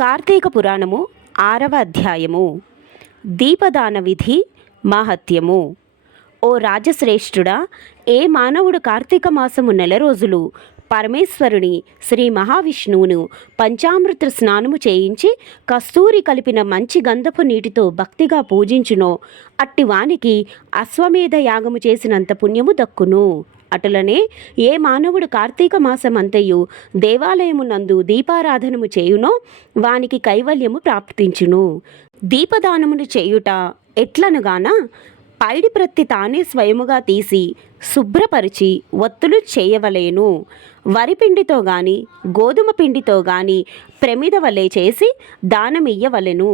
కార్తీక పురాణము 6వ అధ్యాయము. దీపదాన విధి మాహత్యము. ఓ రాజశ్రేష్ఠుడా, ఏ మానవుడు కార్తీక మాసము నెల రోజులు పరమేశ్వరుని శ్రీ మహావిష్ణువును పంచామృత స్నానము చేయించి కస్తూరి కలిపిన మంచి గంధపు నీటితో భక్తిగా పూజించునో అట్టివానికి అశ్వమేధ యాగము చేసినంత పుణ్యము దక్కును. అటులనే ఏ మానవుడు కార్తీక మాసమంతయు దేవాలయమునందు దీపారాధనము చేయునో వానికి కైవల్యము ప్రాప్తించును. దీపదానమును చేయుట ఎట్లనగాన పైడి ప్రత్తి తానే స్వయముగా తీసి శుభ్రపరిచి ఒత్తులు చేయవలేను. వరిపిండితో గాని గోధుమ పిండితో గాని ప్రమిద వలె చేసి దానమియ్యవలెను.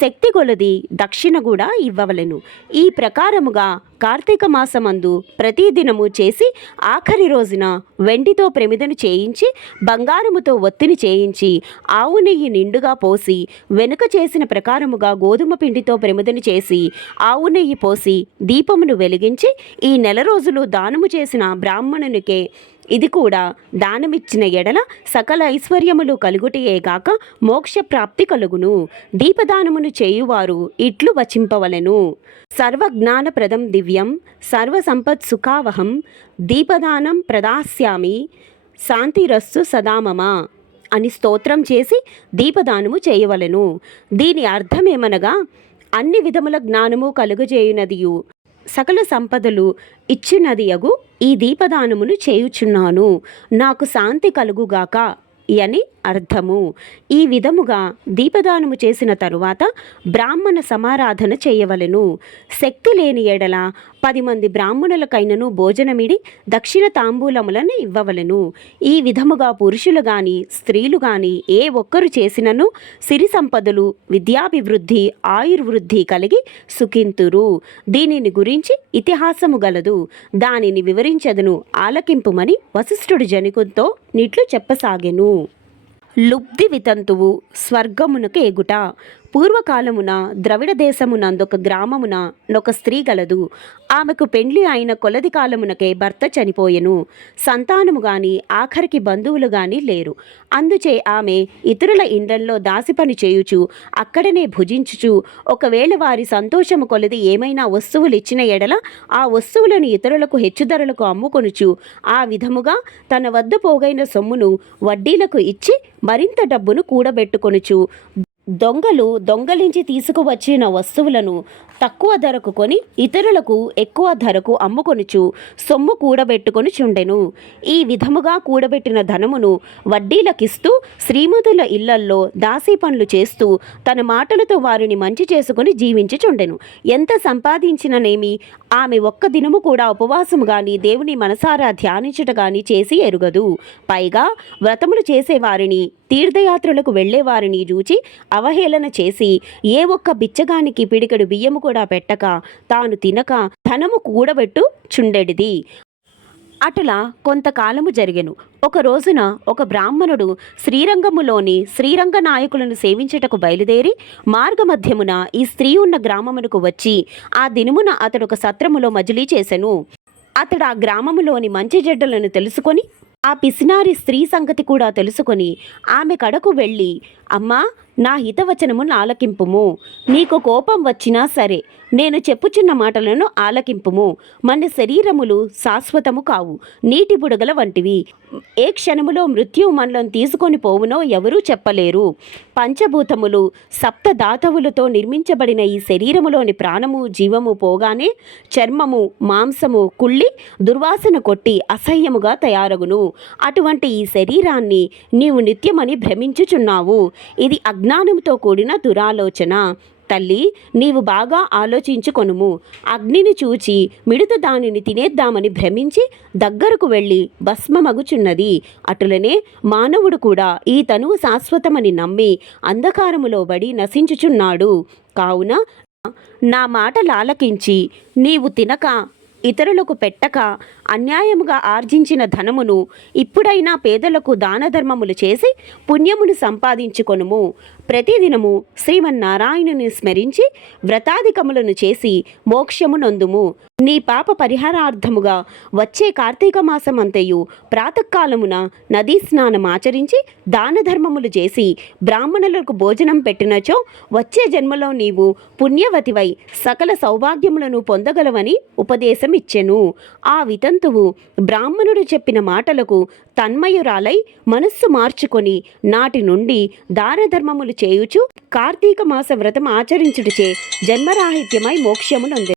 శక్తి కొలది దక్షిణ కూడా ఇవ్వవలెను. ఈ ప్రకారముగా కార్తీక మాసమందు ప్రతిదినము చేసి ఆఖరి రోజున వెండితో ప్రమిదను చేయించి బంగారముతో ఒత్తిని చేయించి ఆవు నెయ్యి నిండుగా పోసి వెనుక చేసిన ప్రకారముగా గోధుమ పిండితో ప్రమిదను చేసి ఆవు నెయ్యి పోసి దీపమును వెలిగించి ఈ నెల రోజులు దానము చేసిన బ్రాహ్మణునికే ఇది కూడా దానమిచ్చిన ఎడల సకల ఐశ్వర్యములు కలుగుటయేగాక మోక్షప్రాప్తి కలుగును. దీపదానమును చేయువారు ఇట్లు వచింపవలెను. సర్వజ్ఞానప్రదం దివ్యం సర్వసంపత్ సుఖావహం దీపదానం ప్రదాస్యామి శాంతిరస్సు సదామమ అని స్తోత్రం చేసి దీపదానము చేయవలెను. దీని అర్థమేమనగా అన్ని విధముల జ్ఞానము కలుగజేయునదియు సకల సంపదలు ఇచ్చినదియగు ఈ దీపదానమును చేయుచున్నాను, నాకు శాంతి కలుగుగాక అని అర్థము. ఈ విధముగా దీపదానము చేసిన తరువాత బ్రాహ్మణ సమారాధన చేయవలెను. శక్తి లేని ఎడల 10 మంది బ్రాహ్మణులకైనను భోజనమిడి దక్షిణ తాంబూలములను ఇవ్వవలెను. ఈ విధముగా పురుషులు గాని స్త్రీలు గాని ఏ ఒక్కరు చేసినను సిరి సంపదలు విద్యాభివృద్ధి ఆయుర్వృద్ధి కలిగి సుఖింతురు. దీనిని గురించి ఇతిహాసము గలదు, దానిని వివరించదను ఆలకింపుమని వశిష్ఠుడు జనకునితో నిట్లు చెప్పసాగెను. లుబ్ధి వితంతువు స్వర్గమునకు ఎగుట. పూర్వకాలమున ద్రవిడ దేశమునందొక గ్రామమున నొక స్త్రీ గలదు. ఆమెకు పెండ్లి అయిన కొలది కాలమునకే భర్త చనిపోయెను. సంతానము గాని ఆఖరికి బంధువులు గాని లేరు. అందుచే ఆమె ఇతరుల ఇండ్లల్లో దాసి పని చేయుచు అక్కడనే భుజించుచు ఒకవేళ వారి సంతోషము కొలది ఏమైనా వస్తువులు ఇచ్చిన ఎడల ఆ వస్తువులను ఇతరులకు హెచ్చు ధరలకు అమ్ముకొనుచు ఆ విధముగా తన వద్ద పోగైన సొమ్మును వడ్డీలకు ఇచ్చి మరింత డబ్బును కూడబెట్టుకొనుచు దొంగలు దొంగలించి తీసుకువచ్చిన వస్తువులను తక్కువ ధరకు కొని ఇతరులకు ఎక్కువ ధరకు అమ్ముకొనుచు సొమ్ము కూడబెట్టుకొని చుండెను. ఈ విధముగా కూడబెట్టిన ధనమును వడ్డీలకిస్తూ శ్రీమతుల ఇళ్లల్లో దాసీ పనులు చేస్తూ తన మాటలతో వారిని మంచి చేసుకుని జీవించుచుండెను. ఎంత సంపాదించిననేమి ఆమె ఒక్క దినము కూడా ఉపవాసము గాని దేవుని మనసారా ధ్యానించుట గాని చేసి ఎరుగదు. పైగా వ్రతములు చేసేవారిని తీర్థయాత్రలకు వెళ్లేవారిని చూచి అవహేళన చేసి ఏ ఒక్క బిచ్చగానికి పిడికెడు బియ్యము కూడా పెట్టక తాను తినక ధనము కూడబెట్టు చుండెడిది. అటులా కొంతకాలము జరిగెను. ఒక రోజున ఒక బ్రాహ్మణుడు శ్రీరంగములోని శ్రీరంగ నాయకులను సేవించుటకు బయలుదేరి మార్గమధ్యమున ఈ స్త్రీ ఉన్న గ్రామమునకు వచ్చి ఆ దినమున అతడు ఒక సత్రములో మజిలీ చేసెను. అతడు ఆ గ్రామములోని మంచి చెడ్డలను తెలుసుకొని ఆ పిసినారి స్త్రీ సంగతి కూడా తెలుసుకొని ఆమె కడకు వెళ్ళి, అమ్మా, నా హితవచనము ఆలకింపుము. నీకు కోపం వచ్చినా సరే నేను చెప్పుచున్న మాటలను ఆలకింపుము. మన శరీరములు శాశ్వతము కావు, నీటి బుడగల వంటివి. ఏ క్షణములో మృత్యువు మనలను తీసుకొని పోవునో ఎవరూ చెప్పలేరు. పంచభూతములు సప్తధాతువులతో నిర్మించబడిన ఈ శరీరములోని ప్రాణము జీవము పోగానే చర్మము మాంసము కుళ్ళి దుర్వాసన కొట్టి అసహ్యముగా తయారగును. అటువంటి ఈ శరీరాన్ని నీవు నిత్యమని భ్రమించుచున్నావు. ఇది అజ్ఞానంతో కూడిన దురాలోచన. తల్లి, నీవు బాగా ఆలోచించుకొనుము. అగ్నిని చూచి మిడత దానిని తినేద్దామని భ్రమించి దగ్గరకు వెళ్ళి భస్మమగుచున్నది. అటులనే మానవుడు కూడా ఈ తనువు శాశ్వతమని నమ్మి అంధకారములో బడి నశించుచున్నాడు. కావున నా మాట లాలకించి నీవు తినక ఇతరులకు పెట్టక అన్యాయముగా ఆర్జించిన ధనమును ఇప్పుడైనా పేదలకు దాన ధర్మములు చేసి పుణ్యమును సంపాదించుకొనుము. ప్రతిదినము శ్రీమన్నారాయణుని స్మరించి వ్రతాధికములను చేసి మోక్షము నొందుము. నీ పాప పరిహారార్థముగా వచ్చే కార్తీక మాసమంతయు ప్రాతకాలమున నదీ స్నానం ఆచరించి దాన ధర్మములు చేసి బ్రాహ్మణులకు భోజనం పెట్టినచో వచ్చే జన్మలో నీవు పుణ్యవతివై సకల సౌభాగ్యములను పొందగలవని ఉపదేశం ఇచ్చెను. ఆ వితంతువు బ్రాహ్మణుడు చెప్పిన మాటలకు తన్మయురాలై మనస్సు మార్చుకొని నాటి నుండి దాన ధర్మములు చేయుచు కార్తీక మాస వ్రతం ఆచరించుటచే జన్మరాహిత్యమై మోక్షమునొందెను.